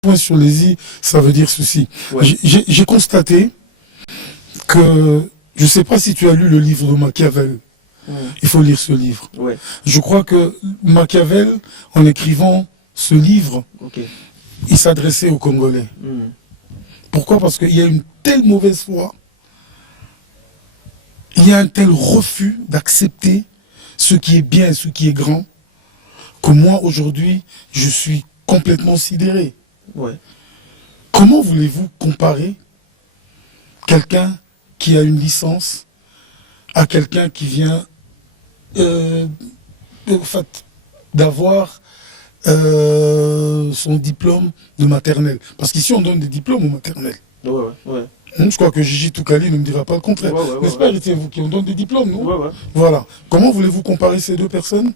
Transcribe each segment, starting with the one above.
point sur les i, ça veut dire ceci. Ouais. J'ai constaté que, je ne sais pas si tu as lu le livre de Machiavel. Il faut lire ce livre. Ouais. Je crois que Machiavel, en écrivant ce livre, il s'adressait aux Congolais. Pourquoi? Parce qu'il y a une telle mauvaise foi, il y a un tel refus d'accepter ce qui est bien et ce qui est grand, que moi, aujourd'hui, je suis complètement sidéré. Ouais. Comment voulez-vous comparer quelqu'un qui a une licence à quelqu'un qui vient d'avoir son diplôme de maternelle? Parce qu'ici, on donne des diplômes au maternel. Ouais. Je crois que Gigi Toukali ne me dira pas le contraire. N'est-ce pas, héritier, vous qui on donne des diplômes, non? Voilà. Comment voulez-vous comparer ces deux personnes?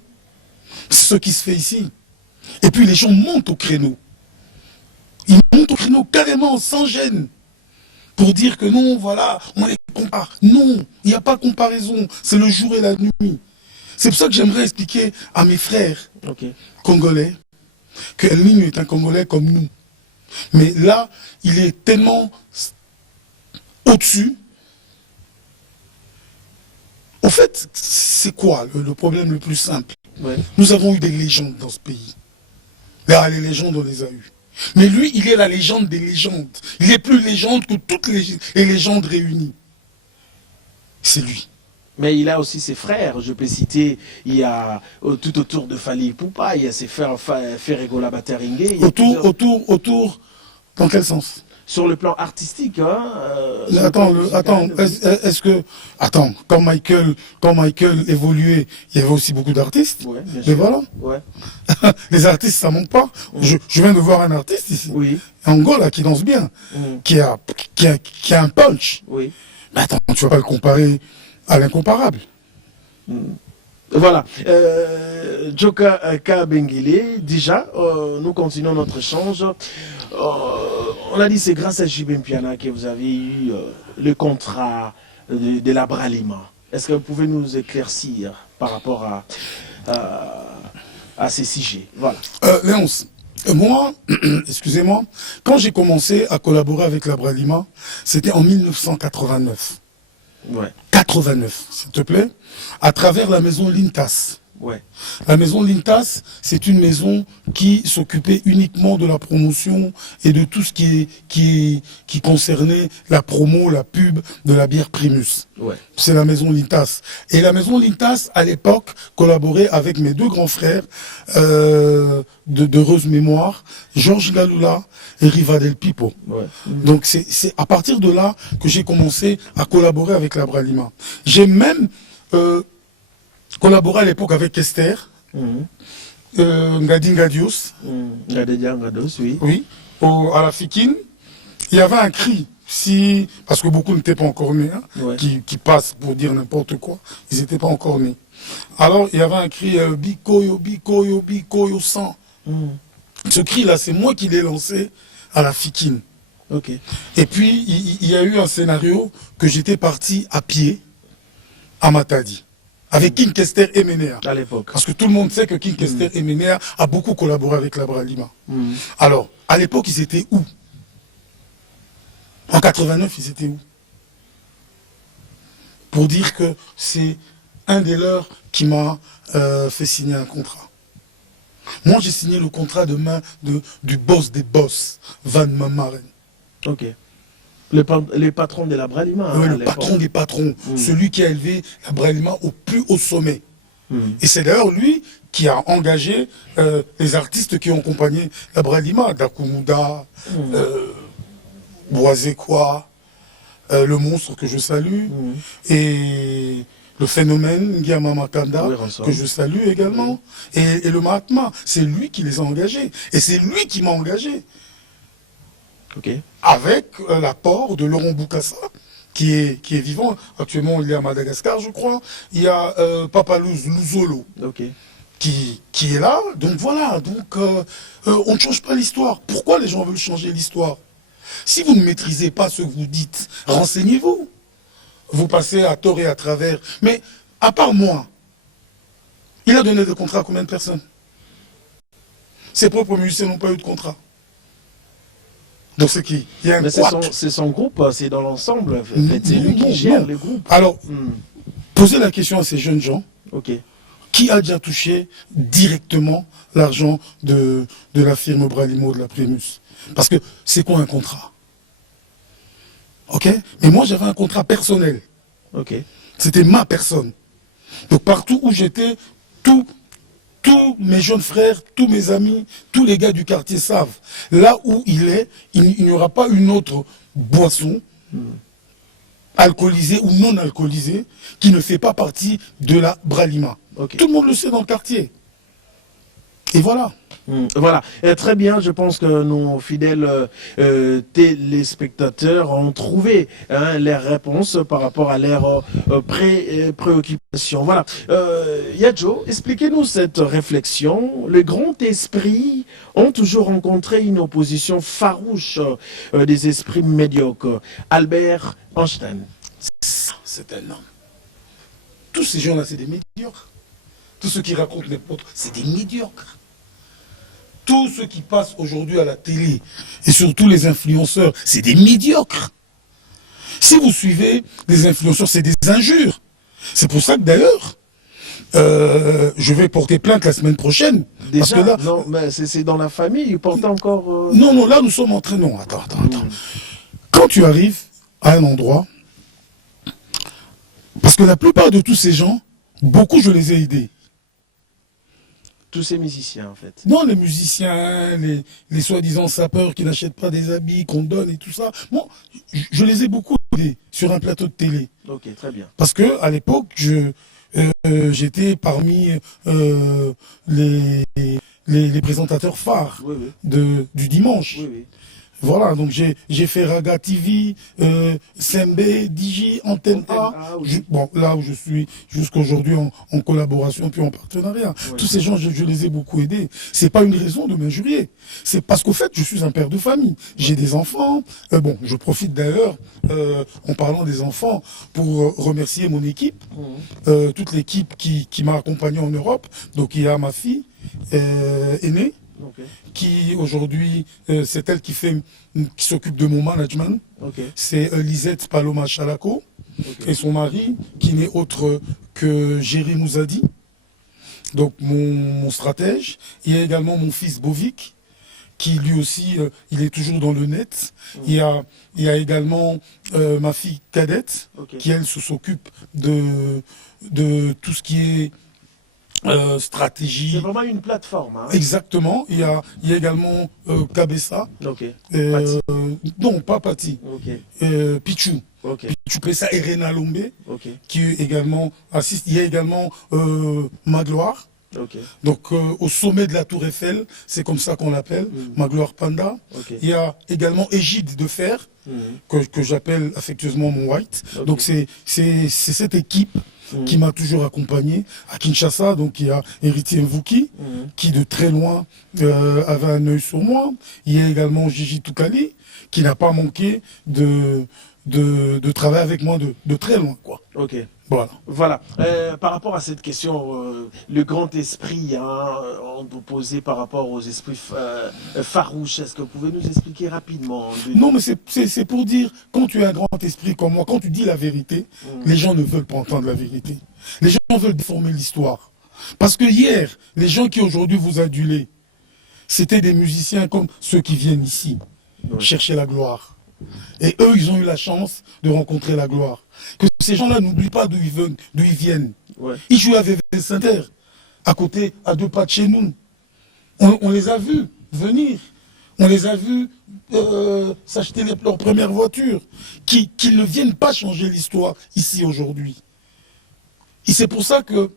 C'est ce qui se fait ici. Et puis les gens montent au créneau. Ils montent au créneau carrément, sans gêne, pour dire que non, voilà, on les compare. Non, il n'y a pas de comparaison. C'est le jour et la nuit. C'est pour ça que j'aimerais expliquer à mes frères congolais que El Niño est un Congolais comme nous. Mais là, il est tellement au-dessus. En fait, c'est quoi le problème le plus simple? Nous avons eu des légendes dans ce pays. Là, les légendes, on les a eues. Mais lui, il est la légende des légendes. Il est plus légende que toutes les légendes réunies. C'est lui. Mais il a aussi ses frères, je peux citer, il y a tout autour de Fali Poupa, il y a ses frères Ferregola Bataringue. Autour, dans quel sens? Sur le plan artistique, hein. Est-ce que... Attends, quand Michael évoluait, il y avait aussi beaucoup d'artistes. Ouais, bien mais sûr. voilà. Ouais. Les artistes, ça manque pas. Je viens de voir un artiste ici. Oui. Angola, qui danse bien. Qui a un punch. Oui. Mais attends, tu vas pas le comparer à l'incomparable. Voilà. Joka Kabengele, déjà, nous continuons notre échange. On a dit c'est grâce à JB Mpiana que vous avez eu le contrat de la Bralima. Est-ce que vous pouvez nous éclaircir par rapport à ces sujets? Voilà. Léonce, moi, excusez-moi, quand j'ai commencé à collaborer avec la Bralima, c'était en 1989. Ouais. 89, s'il te plaît, à travers la maison Lintas. Ouais. La maison Lintas, c'est une maison qui s'occupait uniquement de la promotion et de tout ce qui concernait la promo, la pub de la bière Primus. Ouais. C'est la maison Lintas. Et la maison Lintas, à l'époque, collaborait avec mes deux grands frères d'heureuse mémoire, Georges Galula et Riva Del Pipo. Ouais. Donc c'est à partir de là que j'ai commencé à collaborer avec la Bralima. J'ai même collaboré à l'époque avec Esther, Ngadi Ngadios. Oui. Oui. À la Fikine. Il y avait un cri, parce que beaucoup n'étaient pas encore nés, hein, qui passent pour dire n'importe quoi. Ils n'étaient pas encore nés. Alors, il y avait un cri, Bikoyo, Bikoyo, Bikoyo 100. Ce cri-là, c'est moi qui l'ai lancé à la Fikine. Okay. Et puis, il y a eu un scénario que j'étais parti à pied à Matadi, avec King Kester et Ménéa. À l'époque. Parce que tout le monde sait que King Kester et Ménéa a beaucoup collaboré avec la Bralima. Alors, à l'époque, ils étaient où? En 89, ils étaient où? Pour dire que c'est un des leurs qui m'a fait signer un contrat. Moi, j'ai signé le contrat de main du boss des boss, Van Mamaren. Ok. Les patrons de la Bralima. Oui, le patron des patrons. Celui qui a élevé la Bralima au plus haut sommet. Et c'est d'ailleurs lui qui a engagé les artistes qui ont accompagné la Bralima. Dakumuda, Boisekwa, le monstre que je salue, et le phénomène Ngiama Makanda, que je salue également, et le Mahatma. C'est lui qui les a engagés. Et c'est lui qui m'a engagé. Okay. Avec l'apport de Laurent Boukassa, qui est vivant. Actuellement, il est à Madagascar, je crois. Il y a Papa Luzolo, qui est là. Donc voilà, donc, on ne change pas l'histoire. Pourquoi les gens veulent changer l'histoire? Si vous ne maîtrisez pas ce que vous dites, renseignez-vous. Vous passez à tort et à travers. Mais à part moi, il a donné des contrats à combien de personnes? Ses propres musiciens n'ont pas eu de contrat. Donc c'est qui? Il y a un couac. C'est son groupe, c'est dans l'ensemble. C'est lui qui gère le groupe. Alors, posez la question à ces jeunes gens. Ok. Qui a déjà touché directement l'argent de la firme Bralimo, de la Primus? Parce que c'est quoi un contrat? Ok? Mais moi, j'avais un contrat personnel. Ok. C'était ma personne. Donc partout où j'étais, tous mes jeunes frères, tous mes amis, tous les gars du quartier savent. Là où il est, il n'y aura pas une autre boisson alcoolisée ou non alcoolisée qui ne fait pas partie de la Bralima. Okay. Tout le monde le sait dans le quartier. Et voilà. Voilà, très bien, je pense que nos fidèles téléspectateurs ont trouvé les réponses par rapport à leurs préoccupations. Voilà, Yadjo, expliquez-nous cette réflexion. Les grands esprits ont toujours rencontré une opposition farouche des esprits médiocres. Albert Einstein. C'est un homme. Tous ces gens-là, c'est des médiocres. Tous ceux qui racontent n'importe, c'est des médiocres. Tous ceux qui passent aujourd'hui à la télé, et surtout les influenceurs, c'est des médiocres. Si vous suivez les influenceurs, c'est des injures. C'est pour ça que d'ailleurs, je vais porter plainte la semaine prochaine. Déjà, parce que là, non, mais c'est dans la famille, il porte encore... Non, là nous sommes en train... Non, attends. Quand tu arrives à un endroit, parce que la plupart de tous ces gens, beaucoup je les ai aidés. Tous ces musiciens, en fait. Non, les musiciens, les soi-disant sapeurs qui n'achètent pas des habits, qu'on donne et tout ça. Moi, je les ai beaucoup aidés sur un plateau de télé. Ok, très bien. Parce que à l'époque, j'étais parmi les présentateurs phares du dimanche. Oui. Voilà, donc j'ai fait Raga TV, Sembe, DJ, Antenne A. Bon, là où je suis jusqu'aujourd'hui en collaboration puis en partenariat. Oui. Tous ces gens, je les ai beaucoup aidés. C'est pas une raison de m'injurier. C'est parce qu'au fait, je suis un père de famille. J'ai des enfants. Bon, je profite d'ailleurs, en parlant des enfants, pour remercier mon équipe, toute l'équipe qui m'a accompagné en Europe. Donc il y a ma fille aînée. Okay. Qui aujourd'hui, c'est elle qui s'occupe de mon management. Okay. C'est Lisette Paloma Chalako et son mari, qui n'est autre que Géry Mouzadi, donc mon stratège. Il y a également mon fils Bovic, qui lui aussi, il est toujours dans le net. Il y a également ma fille cadette, qui elle s'occupe de tout ce qui est stratégie. C'est vraiment une plateforme. Hein. Exactement. Il y a également Kabessa. Non, pas Pati. Pichou. Pichou Pessa et Rena Lombe, qui également assiste. Il y a également Magloire. Donc au sommet de la Tour Eiffel, c'est comme ça qu'on l'appelle, Magloire Panda. Il y a également Égide de Fer, que j'appelle affectueusement mon White. Donc c'est cette équipe qui m'a toujours accompagné à Kinshasa. Donc il y a Héritier Mvouki, qui de très loin avait un œil sur moi. Il y a également Gigi Toukali, qui n'a pas manqué de travailler avec moi de très loin, quoi. Ok. Voilà. Par rapport à cette question, le grand esprit, on peut poser par rapport aux esprits farouches, est-ce que vous pouvez nous expliquer rapidement? Non, mais c'est pour dire, quand tu es un grand esprit comme moi, quand tu dis la vérité, les gens ne veulent pas entendre la vérité. Les gens veulent déformer l'histoire. Parce que hier, les gens qui aujourd'hui vous adulaient, c'était des musiciens comme ceux qui viennent ici, chercher la gloire. Et eux, ils ont eu la chance de rencontrer la gloire. Que ces gens-là n'oublient pas d'où ils viennent. Ils jouent à VV Saint-Ter, à côté, à 2 pas de chez nous. On les a vus venir. On les a vus s'acheter leur première voiture. Qu'ils ne viennent pas changer l'histoire ici aujourd'hui. Et c'est pour ça que,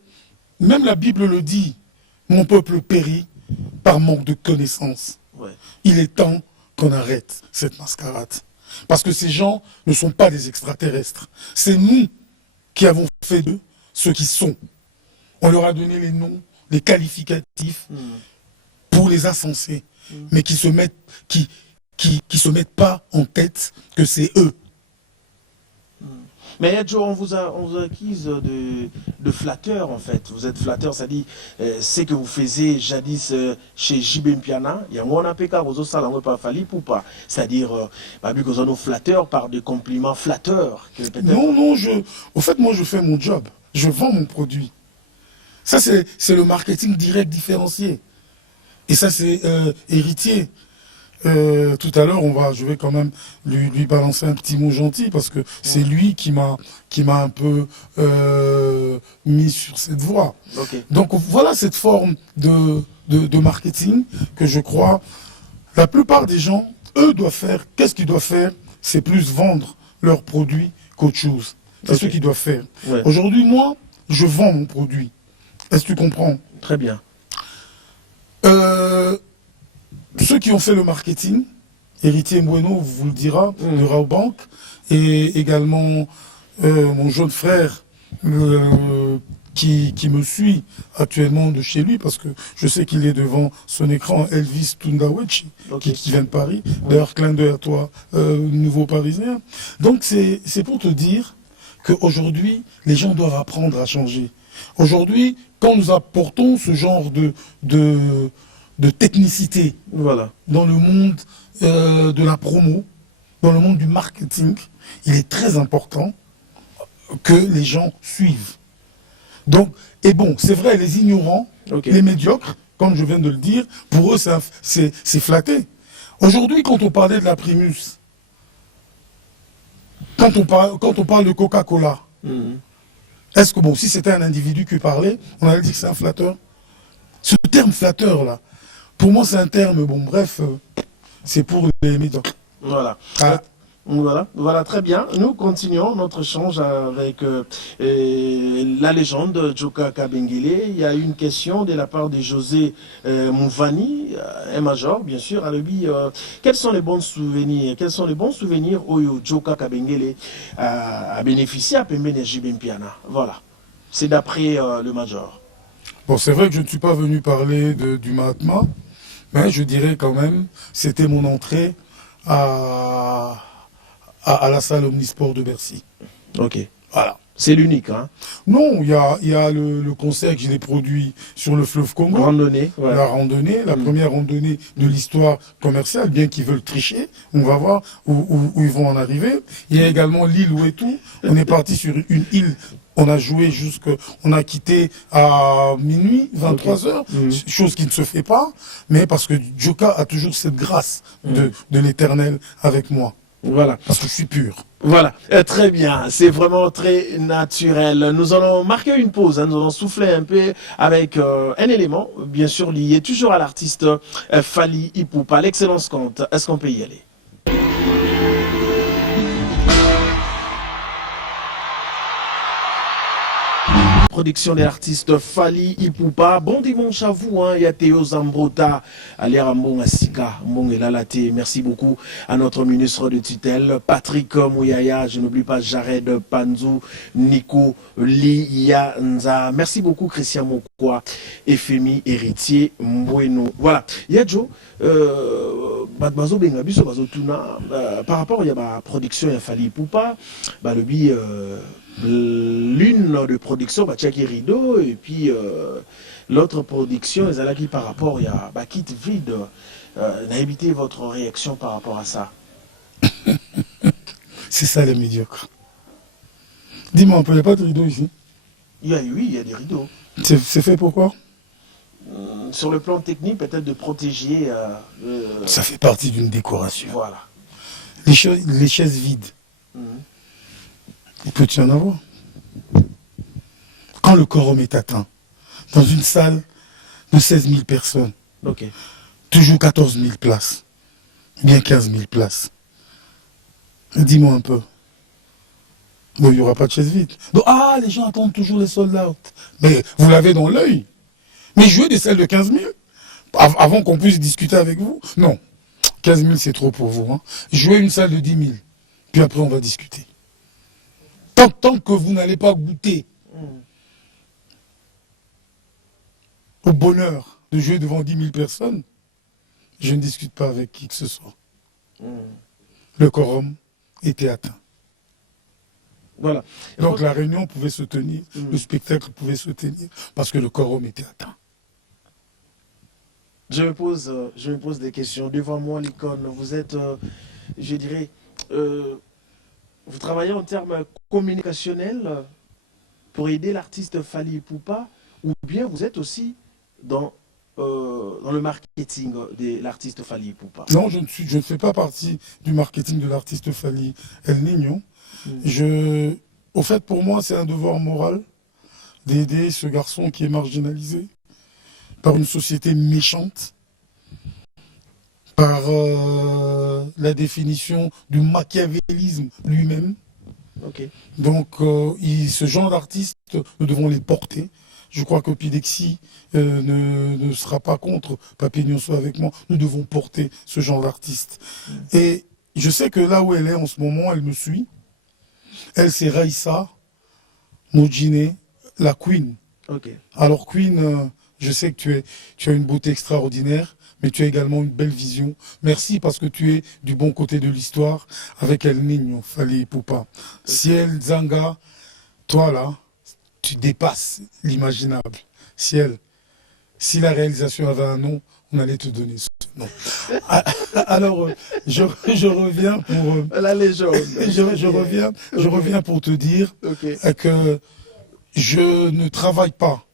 même la Bible le dit, mon peuple périt par manque de connaissances. Il est temps qu'on arrête cette mascarade. Parce que ces gens ne sont pas des extraterrestres. C'est nous qui avons fait d'eux ce qu'ils sont. On leur a donné les noms, les qualificatifs pour les ascenser, mais qui se mettent pas en tête que c'est eux. Mais Yadjo, on vous a acquise de flatteur en fait. Vous êtes flatteur, c'est-à-dire ce que vous faisiez jadis chez JB Mpiana. Il y a un PK, vous avez pas fallu ou pas. C'est-à-dire, que vous avez flatteurs par des compliments flatteurs. Non, non, au fait, moi je fais mon job. Je vends mon produit. Ça, c'est le marketing direct différencié. Et ça, c'est héritier. Tout à l'heure, je vais quand même lui balancer un petit mot gentil parce que c'est lui qui m'a un peu mis sur cette voie. Okay. Donc voilà cette forme de marketing que je crois la plupart des gens, eux, doivent faire. Qu'est-ce qu'ils doivent faire? C'est plus vendre leurs produits qu'autre chose. C'est ce qu'ils doivent faire. Ouais. Aujourd'hui, moi, je vends mon produit. Est-ce que tu comprends? Très bien. Ceux qui ont fait le marketing, Héritier Mboueno vous le dira, de Raobank, et également mon jeune frère qui me suit actuellement de chez lui, parce que je sais qu'il est devant son écran, Elvis Tundawechi, Okay. qui vient de Paris. D'ailleurs, clin d'œil à toi, nouveau parisien. Donc c'est pour te dire qu'aujourd'hui, les gens doivent apprendre à changer. Aujourd'hui, quand nous apportons ce genre de technicité voilà. dans le monde de la promo, dans le monde du marketing, il est très important que les gens suivent. Donc, et bon, c'est vrai, les ignorants, Okay. les médiocres, comme je viens de le dire, pour eux, c'est flatté. Aujourd'hui, quand on parlait de la Primus, quand on parle de Coca-Cola, est-ce que, bon, si c'était un individu qui parlait, on allait dire que c'est un flatteur? Ce terme flatteur-là, pour moi, c'est un terme, bon, bref, c'est pour les médias. Voilà. Ah. Voilà, très bien. Nous continuons notre échange avec la légende Djoka Kabengele. Il y a une question de la part de José Mouvani, un major, bien sûr, à l'objet. Quels sont les bons souvenirs où Djoka Kabengele a bénéficié à Pembene JB Mpiana? Voilà. C'est d'après le major. Bon, c'est vrai que je ne suis pas venu parler du Mahatma, mais je dirais quand même, c'était mon entrée à la salle Omnisport de Bercy. Ok. Voilà. C'est l'unique, hein? Non, il y a le concert que j'ai produit sur le fleuve Congo. Randonnée. Ouais. La randonnée, la première randonnée de l'histoire commerciale, bien qu'ils veulent tricher. On va voir où ils vont en arriver. Il y a également l'île Ouetou. On est parti sur une île. On a joué on a quitté à minuit, 23 heures, chose qui ne se fait pas, mais parce que Djoka a toujours cette grâce de l'Éternel avec moi. Voilà. Parce que je suis pur. Voilà, très bien, c'est vraiment très naturel. Nous allons marquer une pause, hein. Nous allons souffler un peu avec un élément, bien sûr lié toujours à l'artiste Fally Ipupa. L'excellence compte, est-ce qu'on peut y aller? Production de l'artiste Fally Ipupa. Bon dimanche à vous, hein. Il y a Théo Zambrota, Aliara Mbonga Sika, Mbonga Lalate. Merci beaucoup à notre ministre de tutelle, Patrick Mouyaya. Je n'oublie pas Jared Panzou, Nico Lianza. Merci beaucoup Christian Mokwa, Efemi Héritier Mboueno. Voilà. Yadjo, Badbazo Bengabiso, Bazo Tuna, par rapport à la production de Fally Ipupa, le bi. L'une de production Bachaki Rideau et puis l'autre production qui par rapport à Bakit Vide. N'a évité votre réaction par rapport à ça? C'est ça les médiocres. Dis-moi, il n'y a pas de rideau ici? Oui, il y a des rideaux. C'est fait pourquoi? Sur le plan technique, peut-être de protéger... ça fait partie d'une décoration. Voilà. Les chaises vides. Il peut y en avoir. Quand le quorum est atteint, dans une salle de 16 000 personnes, okay. Toujours 14 000 places, bien 15 000 places. Dis-moi un peu. Bon, il n'y aura pas de chaises vides. Donc, les gens attendent toujours les sold out. Mais vous l'avez dans l'œil. Mais jouez des salles de 15 000 avant qu'on puisse discuter avec vous. Non, 15 000 c'est trop pour vous. Hein. Jouez une salle de 10 000, puis après on va discuter. Tant que vous n'allez pas goûter au bonheur de jouer devant 10 000 personnes, je ne discute pas avec qui que ce soit. Le quorum était atteint. Voilà. Donc la réunion pouvait se tenir, le spectacle pouvait se tenir, parce que le quorum était atteint. Je me pose des questions. Devant moi, l'icône, vous êtes, je dirais, vous travaillez en termes communicationnels pour aider l'artiste Fally Ipupa, ou bien vous êtes aussi dans le marketing de l'artiste Fally Ipupa? Non, je ne fais pas partie du marketing de l'artiste Fally El Niño. Au fait, pour moi, c'est un devoir moral d'aider ce garçon qui est marginalisé par une société méchante, par la définition du machiavélisme lui-même. Okay. Donc, ce genre d'artistes, nous devons les porter. Je crois que Pidexi ne sera pas contre, Papi Nyonso avec moi. Nous devons porter ce genre d'artiste. Et je sais que là où elle est en ce moment, elle me suit. Elle, c'est Raïssa Mojine, la Queen. Okay. Alors Queen, je sais que tu as une beauté extraordinaire, mais tu as également une belle vision. Merci parce que tu es du bon côté de l'histoire avec El Niño, Fally Ipupa. Okay. Ciel, Zanga, toi là, tu dépasses l'imaginable. Ciel, si la réalisation avait un nom, on allait te donner ce nom. Alors, je reviens pour... la légende. Je reviens pour te dire que je ne travaille pas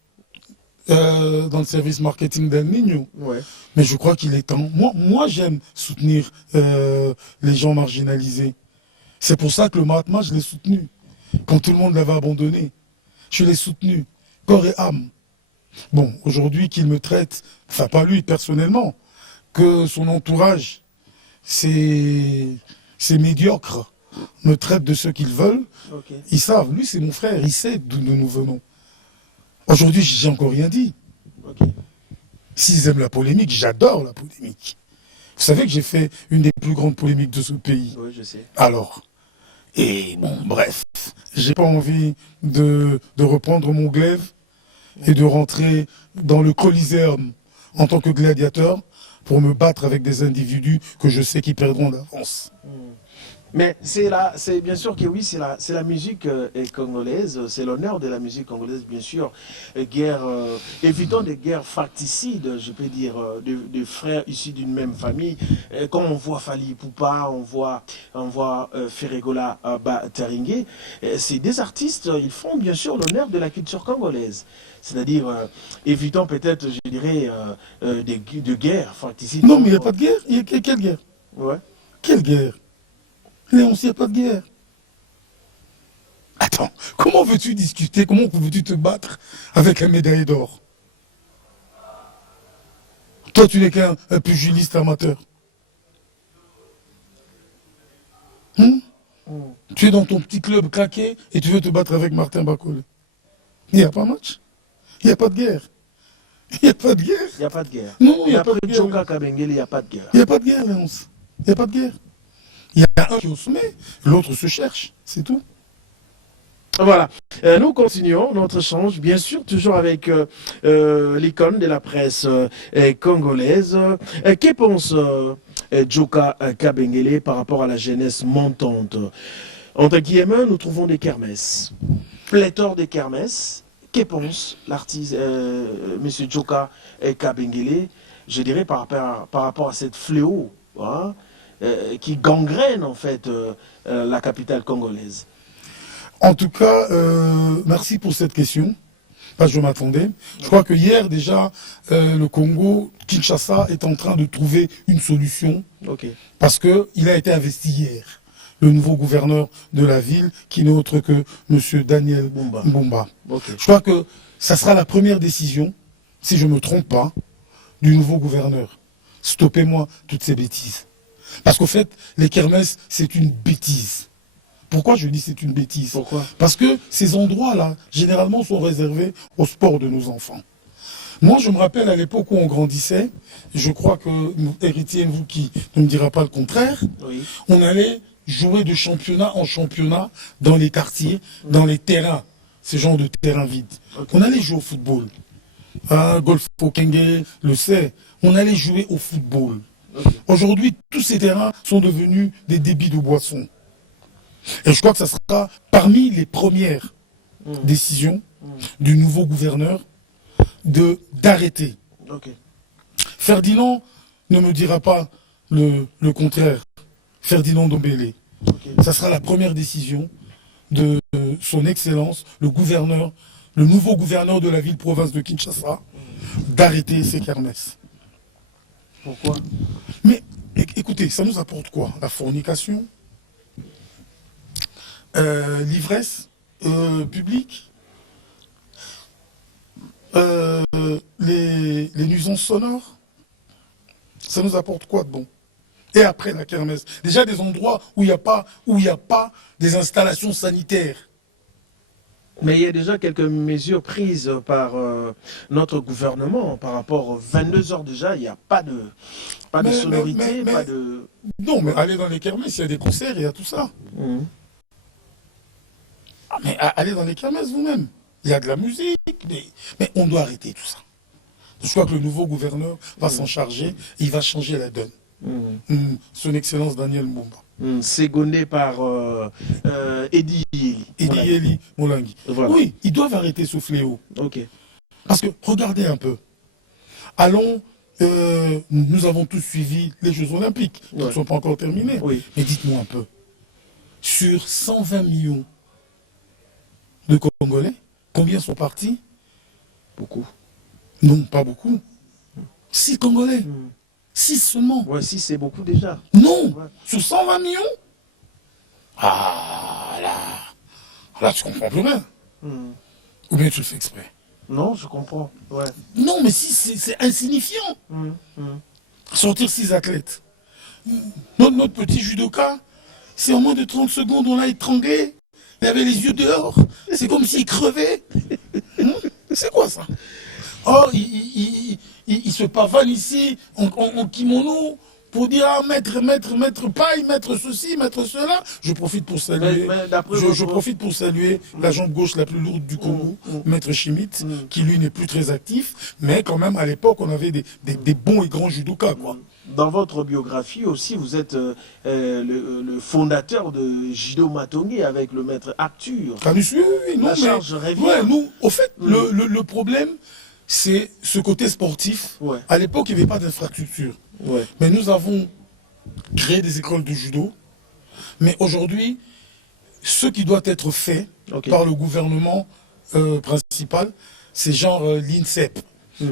dans le service marketing d'El Niño. Ouais. Mais je crois qu'il est temps. Moi j'aime soutenir les gens marginalisés. C'est pour ça que le Mahatma, je l'ai soutenu. Quand tout le monde l'avait abandonné, je l'ai soutenu, corps et âme. Bon, aujourd'hui qu'il me traite, enfin pas lui personnellement, que son entourage, c'est médiocre, me traite de ce qu'ils veulent. Okay. Ils savent, lui c'est mon frère, il sait d'où nous venons. Aujourd'hui, j'ai encore rien dit. Okay. S'ils aiment la polémique, j'adore la polémique. Vous savez que j'ai fait une des plus grandes polémiques de ce pays. Oui, je sais. Alors, et bon, bref, j'ai pas envie de reprendre mon glaive et de rentrer dans le Coliséum en tant que gladiateur pour me battre avec des individus que je sais qui perdront d'avance. Mais c'est bien sûr que oui, c'est la musique congolaise, c'est l'honneur de la musique congolaise, bien sûr. Évitons des guerres fratricides, je peux dire, de frères issus d'une même famille. Quand on voit Fally Ipupa, on voit Ferregola Taringé, c'est des artistes, ils font bien sûr l'honneur de la culture congolaise. C'est-à-dire, évitons peut-être, je dirais, de guerres fratricides. Non, mais il n'y a pas de guerre. Il y a quelle guerre? Ouais. Quelle guerre? Léon, il n'y a pas de guerre. Attends, comment veux-tu discuter, comment veux-tu te battre avec un médaillé d'or? Toi, tu n'es qu'un pugiliste amateur. Tu es dans ton petit club claqué et tu veux te battre avec Martin Bakole. Il n'y a pas match. Il n'y a pas de guerre. Il n'y a pas de guerre. Il n'y a pas de guerre. Non, il n'y a pas de guerre. Joka Kabengele, il n'y a pas de guerre. Il n'y a pas de guerre, Léonce. Il n'y a pas de guerre. Il y a un qui est au sommet, l'autre se cherche, c'est tout. Voilà, nous continuons notre échange, bien sûr, toujours avec l'icône de la presse congolaise. Que pense Joka Kabengele par rapport à la jeunesse montante? Entre guillemets, nous trouvons des kermesses, pléthore de kermesses. Que pense l'artiste, M. Joka Kabengele, je dirais, par rapport à cette fléau, hein, qui gangrène en fait la capitale congolaise? En tout cas, merci pour cette question. Pas je m'attendais. Je crois que hier déjà, le Congo, Kinshasa, est en train de trouver une solution. Okay. Parce qu'il a été investi hier. Le nouveau gouverneur de la ville, qui n'est autre que M. Daniel Mbumba. Okay. Je crois que ça sera la première décision, si je ne me trompe pas, du nouveau gouverneur. Stoppez-moi toutes ces bêtises. Parce qu'au fait, les kermesses, c'est une bêtise. Pourquoi je dis c'est une bêtise? Pourquoi? Parce que ces endroits-là, généralement, sont réservés au sport de nos enfants. Moi, je me rappelle à l'époque où on grandissait, je crois que, héritier, vous qui ne me dira pas le contraire, oui. On allait jouer de championnat en championnat dans les quartiers, dans les terrains, ces genres de terrains vides. Okay. On allait jouer au football. Golfo Kenge le sait, on allait jouer au football. Okay. Aujourd'hui, tous ces terrains sont devenus des débits de boissons. Et je crois que ça sera parmi les premières décisions du nouveau gouverneur d'arrêter. Okay. Ferdinand ne me dira pas le contraire. Ferdinand Dombélé. Okay. Ça sera la première décision de son Excellence, le nouveau gouverneur de la ville-province de Kinshasa, d'arrêter ces kermesses. Pourquoi? Mais écoutez, ça nous apporte quoi? La fornication, l'ivresse publique, les nuisances sonores. Ça nous apporte quoi de bon? Et après la kermesse, déjà des endroits où il n'y a pas des installations sanitaires. Mais il y a déjà quelques mesures prises par notre gouvernement par rapport aux 22 heures déjà. Il n'y a pas de sonorité, pas de... Non, mais allez dans les kermesses, il y a des concerts, il y a tout ça. Ah, mais allez dans les kermesses vous-même. Il y a de la musique, mais on doit arrêter tout ça. Je crois que le nouveau gouverneur va s'en charger et il va changer la donne. Son Excellence Daniel Mbumba. Secondé par Edi Eli Molangi. Voilà. Oui, ils doivent arrêter ce fléau. Okay. Parce que, regardez un peu. Allons, nous avons tous suivi les Jeux Olympiques, qui ne sont pas encore terminés. Oui. Mais dites-moi un peu, sur 120 millions de Congolais, combien sont partis? Beaucoup. Non, pas beaucoup. 6 Congolais. 6 seulement. Ouais, 6 c'est beaucoup déjà. Non, Ouais. sur 120 millions. Ah là tu comprends plus rien. Ou bien tu le fais exprès. Non, je comprends. Ouais. Non, mais si c'est insignifiant. Sortir 6 athlètes. Notre petit judoka, c'est en moins de 30 secondes, on l'a étranglé. Il avait les yeux dehors. C'est comme s'il crevait. C'est quoi ça? Oh, il se pavane ici en kimono pour dire ah, maître paille, maître ceci, maître cela. Je profite pour saluer, je profite pour saluer la jambe gauche la plus lourde du Congo, maître Chimite, qui lui n'est plus très actif, mais quand même à l'époque on avait des bons et grands judokas quoi. Dans votre biographie aussi, vous êtes le fondateur de Jido Matongi avec le maître Arthur. Ah, monsieur, oui, non, la charge revient. Ouais, nous, au fait, le problème, c'est ce côté sportif. Ouais. À l'époque, il n'y avait pas d'infrastructure. Ouais. Mais nous avons créé des écoles de judo. Mais aujourd'hui, ce qui doit être fait par le gouvernement principal, c'est genre l'INSEP.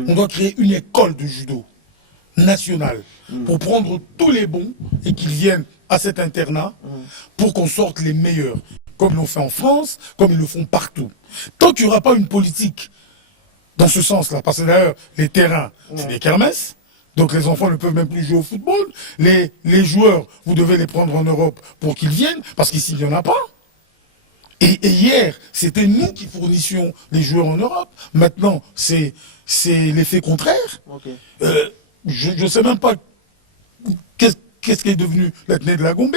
On doit créer une école de judo nationale pour prendre tous les bons et qu'ils viennent à cet internat pour qu'on sorte les meilleurs, comme ils l'ont fait en France, comme ils le font partout. Tant qu'il n'y aura pas une politique dans ce sens-là, parce que d'ailleurs, les terrains, c'est des kermesses, donc les enfants ne peuvent même plus jouer au football. Les joueurs, vous devez les prendre en Europe pour qu'ils viennent, parce qu'ici, il n'y en a pas. Et hier, c'était nous qui fournissions les joueurs en Europe. Maintenant, c'est l'effet contraire. Je ne sais même pas qu'est-ce qui est devenu la tenue de la Gombe,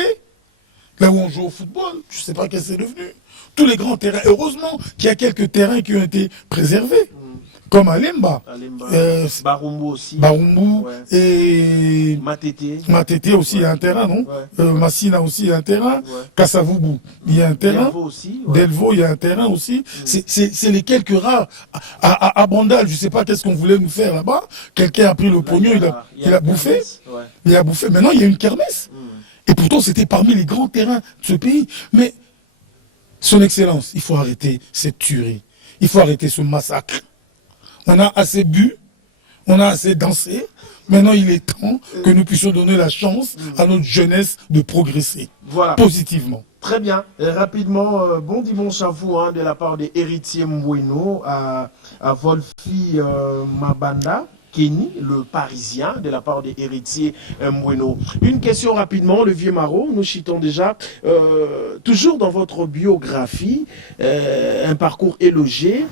là où on joue au football, je ne sais pas qu'est-ce que c'est devenu. Tous les grands terrains, heureusement qu'il y a quelques terrains qui ont été préservés, comme à Lemba, Barumbu aussi, Barumbu et Matete aussi il y a un terrain, non? Massina aussi il y a un terrain, Kassavubu il y a un terrain, Delvaux il y a un terrain aussi. C'est les quelques rares. À Bandal, je ne sais pas qu'est-ce qu'on voulait nous faire là-bas. Quelqu'un a pris le pognon, il a bouffé. Il a bouffé. Maintenant il y a une kermesse. Et pourtant c'était parmi les grands terrains de ce pays. Mais son Excellence, il faut arrêter cette tuerie. Il faut arrêter ce massacre. On a assez bu, on a assez dansé. Maintenant, il est temps que nous puissions donner la chance à notre jeunesse de progresser positivement. Très bien. Et rapidement, bon dimanche à vous de la part des héritiers Mboueno, à Wolfi Mabanda, Kenny, le Parisien, de la part des héritiers Mboueno. Une question rapidement, le vieux Maro, nous chitons déjà, toujours dans votre biographie, un parcours élogé.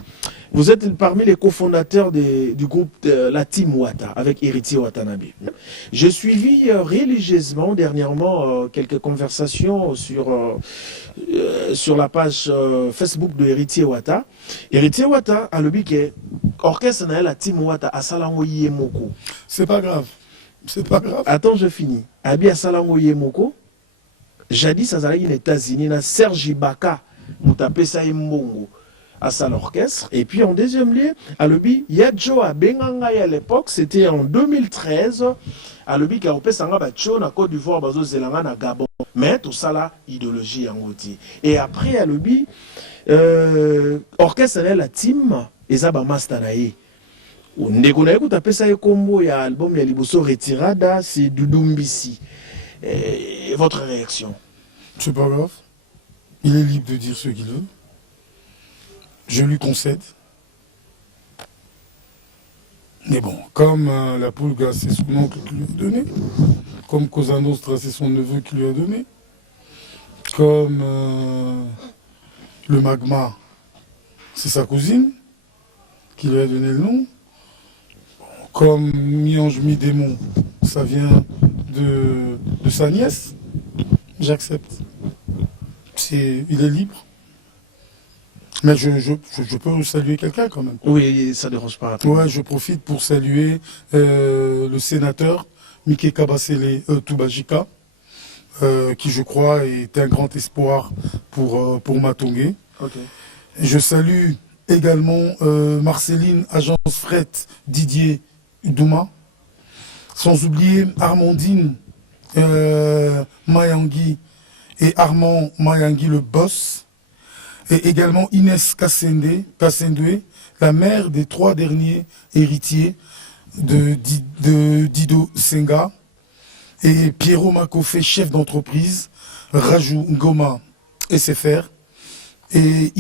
Vous êtes parmi les cofondateurs du groupe la Team Wata avec Héritier Watanabe. J'ai suivi religieusement dernièrement quelques conversations sur la page Facebook de Héritier Wata. Héritier Wata a le biquet orchestre la Team Wata à Salango Yemoko. C'est pas grave. C'est pas grave. Attends, je finis. Abi à Salango Yemoko. jadis azalaki na États-Unis na Serge Ibaka mutapesa imbongo à ça l'orchestre. Et puis en deuxième lieu, à l'obi, Yadjo à Bengangaï à l'époque, c'était en 2013, à l'obi qui a opé Sanga Bacho na Côte d'Ivoire, Bazo Zelanga na Gabon. Mais tout ça là, idéologie en outil. Et après, à l'obi, orchestre la team, Ezaba Mastanae. Ndeko na écoute apé ça combo ya album ya Liboso Retirada, c'est Doudumbisi. Et votre réaction? C'est pas grave. Il est libre de dire ce qu'il veut. Je lui concède. Mais bon, comme la Pulga, c'est son oncle qui lui a donné, comme Cosa Nostra, c'est son neveu qui lui a donné, comme le Magma, c'est sa cousine qui lui a donné le nom, comme Mi-Ange Mi-Démon, ça vient de sa nièce, j'accepte. Il est libre. Mais je peux saluer quelqu'un quand même. Oui, ça ne dérange pas. Ouais, je profite pour saluer le sénateur Mike Kabasele Toubajika, qui je crois est un grand espoir pour Matongé. Okay. Je salue également Marceline, agence fret Didier Douma, sans oublier Armandine Mayangui et Armand Mayangui le boss. Et également Inès Kassendwe, la mère des 3 derniers héritiers de Dido Senga, et Pierrot Makofé, chef d'entreprise, Rajou Ngoma SFR, et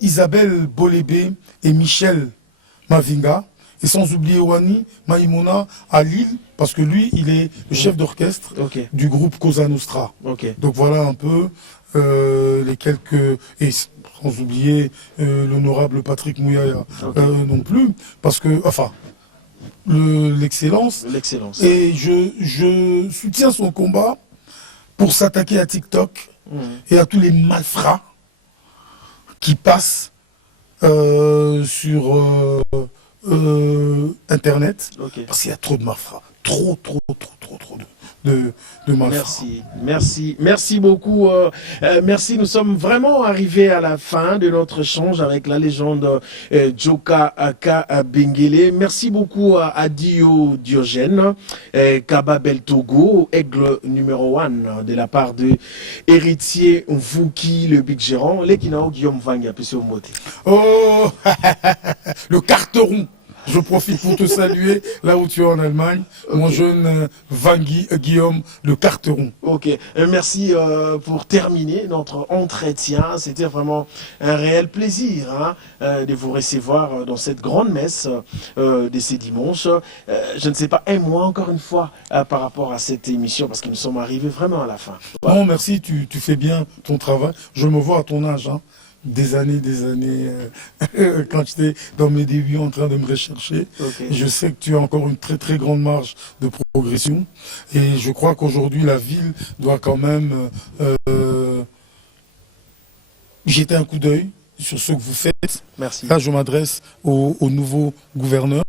Isabelle Bolébé et Michel Mavinga, et sans oublier Wani Maïmouna à Lille, parce que lui, il est le chef d'orchestre du groupe Cosa Nostra. Donc voilà un peu les quelques... Et sans oublier l'honorable Patrick Mouyaya non plus, parce que, enfin, l'excellence. Et je soutiens son combat pour s'attaquer à TikTok et à tous les malfrats qui passent sur Internet, parce qu'il y a trop de malfrats. Trop de malfrats. Merci beaucoup. Merci, nous sommes vraiment arrivés à la fin de notre échange avec la légende Djoka Bengele. Merci beaucoup à Dio Diogène, Kababel Togo, aigle numéro 1 de la part de Héritier Mvouki, le Big Gérant, l'Ekinao Guillaume Vanga, oh, le carteron. Je profite pour te saluer là où tu es en Allemagne, mon jeune Vangui Guillaume le Carteron. Ok, merci pour terminer notre entretien. C'était vraiment un réel plaisir de vous recevoir dans cette grande messe de ces dimanches. Je ne sais pas, un mois encore une fois par rapport à cette émission, parce que nous sommes arrivés vraiment à la fin. Voilà. Non, merci, tu fais bien ton travail. Je me vois à ton âge, des années, quand j'étais dans mes débuts en train de me rechercher. Je sais que tu as encore une très grande marge de progression. Et je crois qu'aujourd'hui, la ville doit quand même jeter un coup d'œil sur ce que vous faites. Merci. Là, je m'adresse au nouveau gouverneur,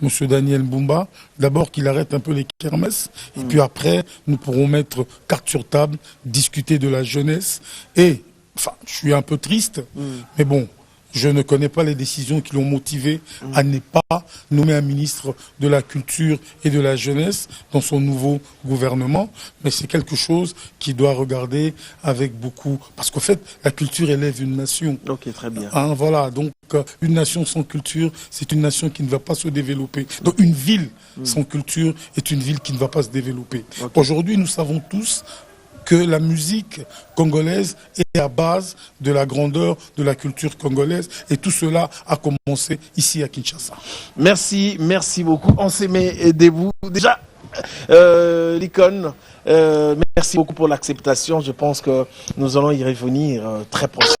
Monsieur Daniel Mbumba, d'abord qu'il arrête un peu les kermesses, et puis après, nous pourrons mettre carte sur table, discuter de la jeunesse, et, enfin, je suis un peu triste, mais bon, je ne connais pas les décisions qui l'ont motivé à ne pas nommer un ministre de la Culture et de la Jeunesse dans son nouveau gouvernement. Mais c'est quelque chose qui doit regarder avec beaucoup... Parce qu'en fait, la culture élève une nation. Ok, très bien. Voilà, donc une nation sans culture, c'est une nation qui ne va pas se développer. Donc une ville sans culture est une ville qui ne va pas se développer. Aujourd'hui, nous savons tous que la musique congolaise est à base de la grandeur de la culture congolaise, et tout cela a commencé ici à Kinshasa. Merci beaucoup. On s'est mis debout. Déjà, l'icône, merci beaucoup pour l'acceptation. Je pense que nous allons y revenir très prochainement.